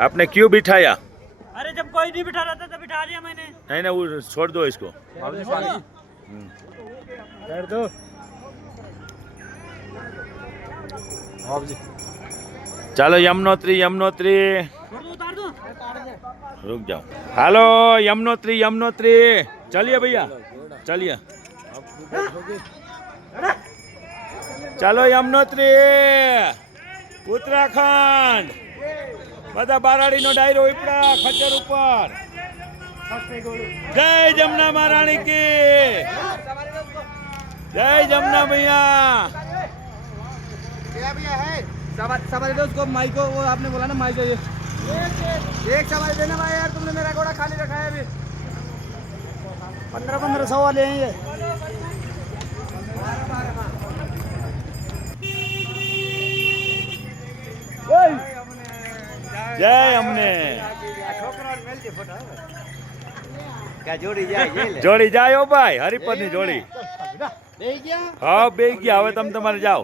आपने क्यों बिठाया? अरे जब कोई नहीं बिठा रहा था तब बिठा दिया मैंने। नहीं ना, वो छोड़ दो इसको। कर दो ચાલો યમનોત્રી યમનોત્રી उतार दो। रुक जाओ। हेलो यमुनोत्री यमुनोत्री, चलिए भैया चलिए। चलो यमुनोत्री उत्तराखंड બધા બારાડીનો ડાયરો ઉપડા ખચર ઉપર। જય જમના મહારાણી की, जय जमुना भैया। सवारी दो उसको, माई को। वो आपने बोला ना माई चाहिए, एक सवारी देना भाई यार। तुमने मेरा घोड़ा खाली रखा है अभी। 1500 वाले हैं ये। जय हमने क्या जोड़ी जाए? जोड़ी जायो भाई, हरिपद ની જોડી। હા બે ગયા, હવે તમે તમારે જાઓ।